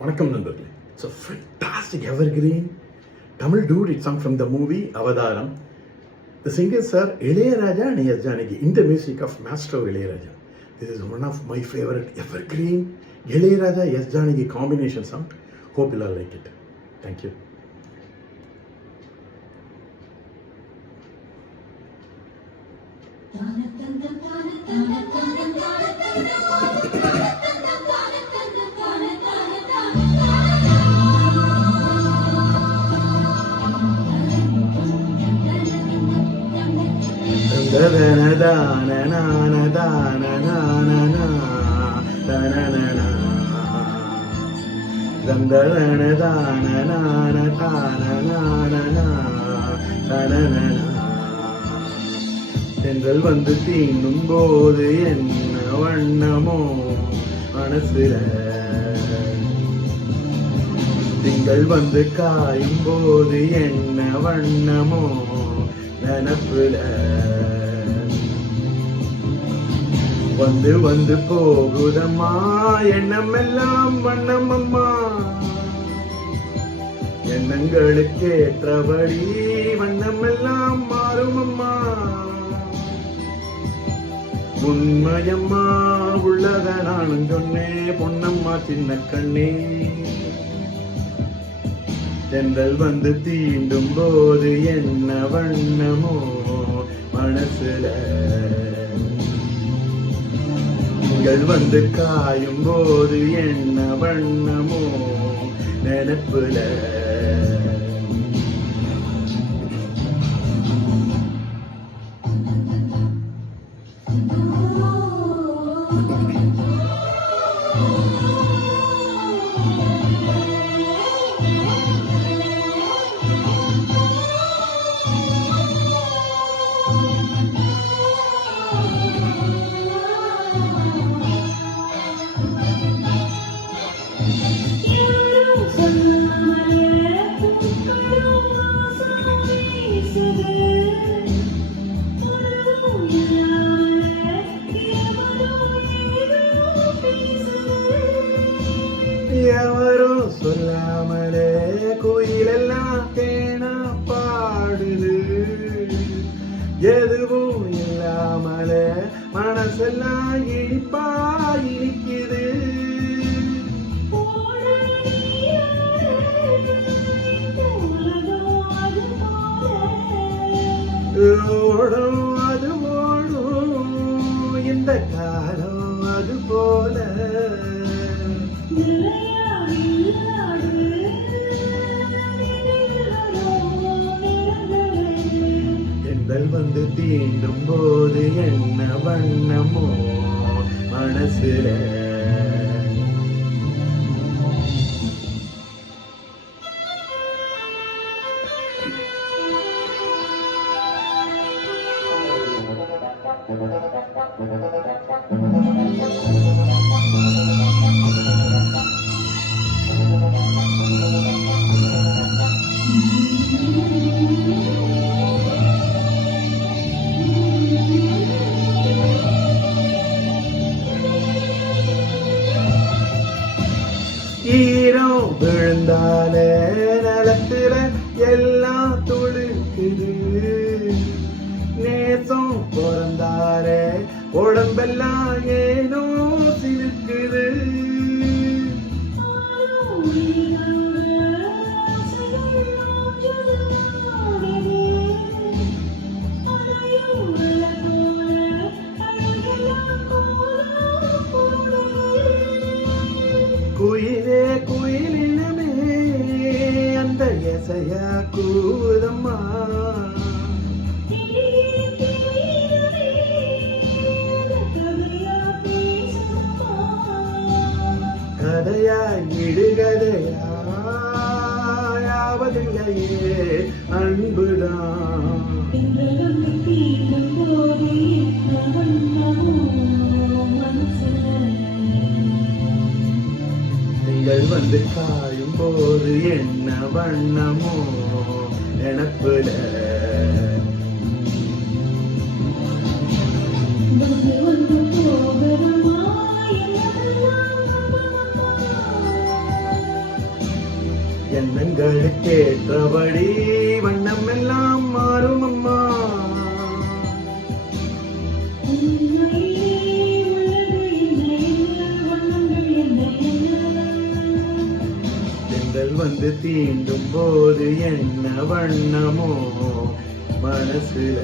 வணக்கம் நண்பர்களே. It's a fantastic evergreen Tamil dude song from the movie Avadaram. The singers are Ilayaraja and S. Janaki in the music of Maestro Ilayaraja. This is one of my favorite evergreen Ilayaraja S. Janaki combination song. Hope you all like it. Thank you. தென்றல் வந்து தீண்டும் போது என்ன வண்ணமோ மனசுல, திங்கள் வந்து காயும் போது என்ன வண்ணமோ நினப்புல, வந்து வந்து போகுதம்மா எண்ணம் எல்லாம் வண்ணமம்மா, எண்ணங்களுக்கு ஏற்றபடி வண்ணம் எல்லாம் மாறுமம்மா, உண்மையம்மா உள்ளத நானும் சொன்னேன் பொன்னம்மா சின்ன கண்ணே, தென்றல் வந்து தீண்டும் போது என்ன வண்ணமோ மனசுல, திங்கள் வந்து காயும் போது என்ன வண்ணமோ நினைப்புல. எவரும் சொல்லாமலே கோயிலெல்லாம் தேன பாடுது, எதுவும் இல்லாமலே மனசெல்லாம் இனிப்பா இனிக்குது, ஓடும் அது ஓடும் இந்த காலம் அது போல, தென்றல் வந்து தீண்டும் போது என்ன வண்ணமோ மனசுல. ஈரம் விழுந்தாலே நிலத்துல எல்லாம் துளுக்குது, நேசம் பிறந்தாலே உடம்பெல்லாம் ஏனோ சிலுக்குது, குயிலே குயிலினமே அந்த எசையா கூதம்மா, கதையா இடுகதையா யாவதில்லையே அன்புதான், திங்கள் வந்து காயும் போது என்ன வண்ணமோ நினப்புல, எண்ணங்களுக்கேற்றபடி வண்ணம் எல்லாம் மாறும் அம்மா. தென்றல் வந்து தீண்டும் போது என்ன வண்ணமோ மனசுல.